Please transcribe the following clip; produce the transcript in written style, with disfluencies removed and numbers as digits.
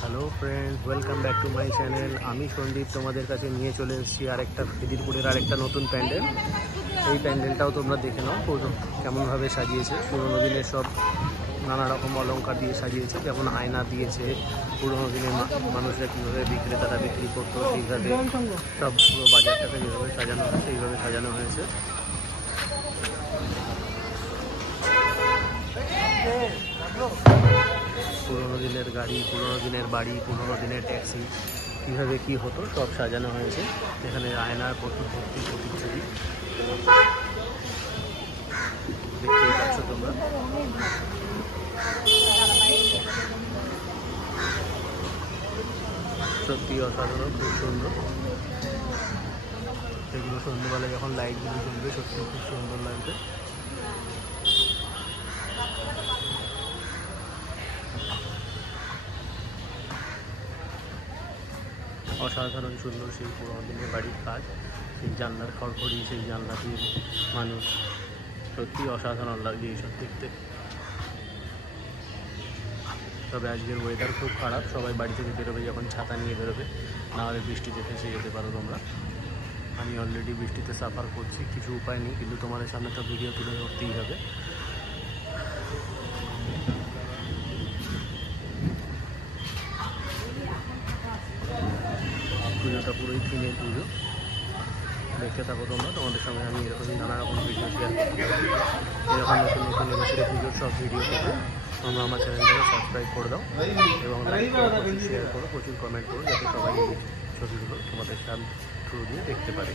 Hello friends, welcome back to my channel. আমি সন্দীপ তোমাদের কাছে নিয়ে চলে এসেছি আরেকটা খিদিরপুরের আরেকটা নতুন প্যান্ডেল। এই প্যান্ডেলটাও তোমরা দেখে নাও কেমনভাবে সাজিয়েছে। পুরোনো দিনের সব নানা রকম অলংকার দিয়ে সাজিয়েছে, যেমন আয়না দিয়েছে। পুরোনো দিনের মানুষরা কীভাবে বিক্রেতারা বিক্রি করতো সেইভাবে সব পুরো বাজারটাকে যেভাবে সাজানো হয় সেইভাবে সাজানো হয়েছে। পুরোনো দিনের গাড়ি, পুরোনো দিনের বাড়ি, পুরোনো দিনের ট্যাক্সি কীভাবে কী হতো সব সাজানো হয়েছে। এখানে আয়নার প্রতিচ্ছবি দেখতেই পাচ্ছ তোমরা। সত্যি অসাধারণ, খুব সুন্দর। এগুলো সন্ধ্যেবেলা যখন লাইটগুলো জ্বলবে সত্যি খুব সুন্দর লাগবে। অসাধারণ সুন্দর সেই পুরোনো দিনের বাড়ির কাজ, সেই জানলার খড়খড়ি, সেই জানলা দিয়ে মানুষ, সত্যি অসাধারণ লাগছে এইসব দেখতে। তবে আজকের ওয়েদার খুব খারাপ, সবাই বাড়ি থেকে বেরোবে যখন ছাতা নিয়ে বেরোবে, নাহলে বৃষ্টিতে ফেঁসে যেতে পারো তোমরা। আমি অলরেডি বৃষ্টিতে সাফার করছি, কিছু উপায় নেই, কিন্তু তোমাদের সামনে তো ভিডিও তুলে ধরতেই হবে। পুজোটা পুরোই থিমের পুজো, দেখতে থাকো তোমরা। তোমাদের সঙ্গে আমি এরকমই নানা রকম ভিডিও শেয়ার করতে পারি। এরকম নতুন নতুন এবছরে পুজোর সব ভিডিও পেতে তোমরা আমার চ্যানেলটাকে সাবস্ক্রাইব করে দাও এবং লাইক করো, শেয়ার করো, প্রচুর কমেন্ট করো, যাতে সবাই এই ছবিগুলো তোমাদের থ্রু দিয়ে দেখতে পারে।